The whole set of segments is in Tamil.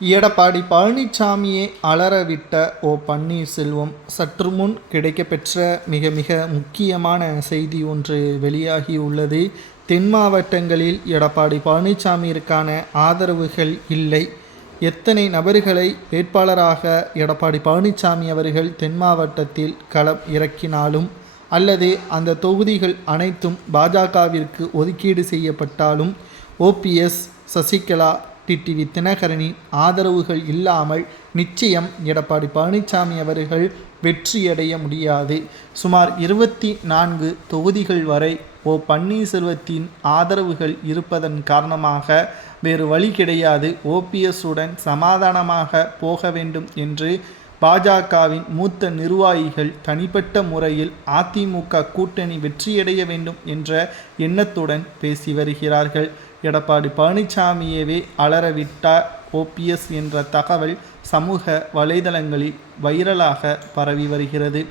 எடப்பாடி பழனிசாமியை அலறவிட்ட ஓ பன்னீர்செல்வம் சற்று முன் கிடைக்கப்பெற்ற மிக மிக முக்கியமான செய்தி ஒன்று வெளியாகியுள்ளது தென் மாவட்டங்களில் எடப்பாடி பழனிசாமியிற்கான ஆதரவுகள் இல்லை. எத்தனை நபர்களை வேட்பாளராக எடப்பாடி பழனிசாமி அவர்கள் தென் மாவட்டத்தில் களம் இறக்கினாலும் அல்லது அந்த தொகுதிகள் அனைத்தும் பாஜகவிற்கு ஒதுக்கீடு செய்யப்பட்டாலும் ஓபிஎஸ் சசிகலா டிடிவி தினகரணி ஆதரவுகள் இல்லாமல் நிச்சயம் எடப்பாடி பழனிசாமி அவர்கள் வெற்றியடைய முடியாது. சுமார் இருபத்தி நான்கு தொகுதிகள் வரை ஓ பன்னீர்செல்வத்தின் ஆதரவுகள் இருப்பதன் காரணமாக வேறு வழி கிடையாது. ஓபிஎஸ்ஸுடன் சமாதானமாக போக வேண்டும் என்று பாஜகவின் மூத்த நிர்வாகிகள் தனிப்பட்ட முறையில் அதிமுக கூட்டணி வெற்றியடைய வேண்டும் என்ற எண்ணத்துடன் பேசி வருகிறார்கள். எடப்பாடி பழனிசாமியவே அலறவிட்டார் ஓபிஎஸ் என்ற தகவல் சமூக வலைதளங்களில் வைரலாக பரவி வருகிறது.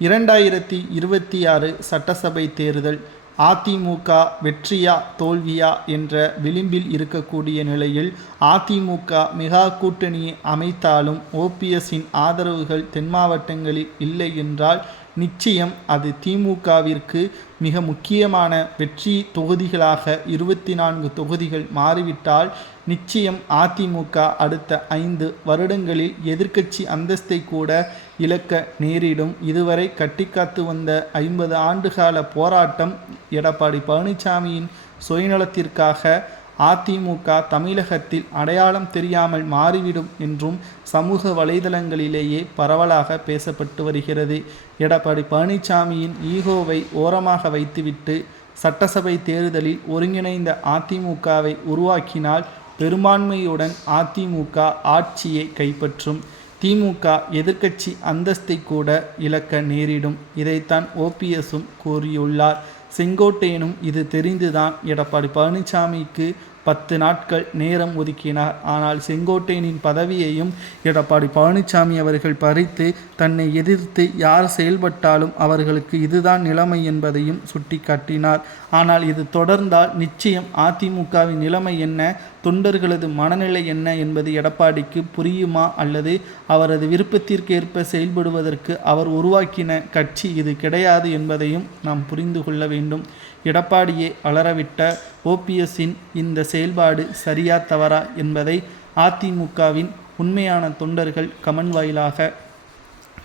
இரண்டாயிரத்தி இருபத்தி ஆறு சட்டசபை தேர்தல் அதிமுக வெற்றியா தோல்வியா என்ற விளிம்பில் இருக்கக்கூடிய நிலையில் அதிமுக மெகா கூட்டணியை அமைத்தாலும் ஓபிஎஸ்ஸின் ஆதரவுகள் தென் மாவட்டங்களில் இல்லை என்றால் நிச்சயம் அது திமுகவிற்கு மிக முக்கியமான வெற்றி தொகுதிகளாக இருபத்தி நான்கு தொகுதிகள் மாறிவிட்டால் நிச்சயம் அதிமுக அடுத்த ஐந்து வருடங்களில் எதிர்க்கட்சி அந்தஸ்தை கூட இழக்க நேரிடும். இதுவரை கட்டிக்காத்து வந்த ஐம்பது ஆண்டுகால போராட்டம் எடப்பாடி பழனிசாமியின் சுயநலத்திற்காக அதிமுக தமிழகத்தில் அடையாளம் தெரியாமல் மாறிவிடும் என்றும் சமூக வலைதளங்களிலேயே பரவலாக பேசப்பட்டு வருகிறது. எடப்பாடி பழனிசாமியின் ஈகோவை ஓரமாக வைத்துவிட்டு சட்டசபை தேர்தலில் ஒருங்கிணைந்த அதிமுகவை உருவாக்கினால் பெரும்பான்மையுடன் அதிமுக ஆட்சியை கைப்பற்றும். திமுக எதிர்க்கட்சி அந்தஸ்தை கூட இழக்க நேரிடும். இதைத்தான் ஓபிஎஸும் கூறியுள்ளார். செங்கோட்டையனும் இது தெரிந்துதான். எடப்பாடி பழனிசாமிக்கு பத்து நாட்கள் நேரம் ஒதுக்கினார். ஆனால் செங்கோட்டையனின் பதவியையும் எடப்பாடி பழனிசாமி அவர்கள் பறித்து தன்னை எதிர்த்து யார் செயல்பட்டாலும் அவர்களுக்கு இதுதான் நிலைமை என்பதையும் சுட்டிக்காட்டினார். ஆனால் இது தொடர்ந்தால் நிச்சயம் அதிமுகவின் நிலைமை என்ன? தொண்டர்களது மனநிலை என்ன என்பது எடப்பாடிக்கு புரியுமா அல்லது அவரது விருப்பத்திற்கேற்ப செயல்படுவதற்கு அவர் உருவாக்கின கட்சி இது கிடையாது என்பதையும் நாம் புரிந்து கொள்ள வேண்டும். எடப்பாடியை அலறவிட்ட ஓபிஎஸ்ஸின் இந்த செயல்பாடு சரியா தவறா என்பதை அதிமுகவின் உண்மையான தொண்டர்கள் கமன் வாயிலாக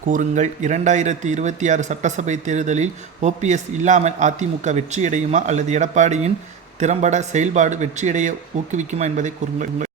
கூறுங்கள். இரண்டாயிரத்தி இருபத்தி ஆறு சட்டசபை தேர்தலில் ஓபிஎஸ் இல்லாமல் அதிமுக வெற்றியடையுமா அல்லது எடப்பாடியின் திறம்பட செயல்பாடு வெற்றியடைய ஊக்குவிக்குமா என்பதை கூறுங்கள்.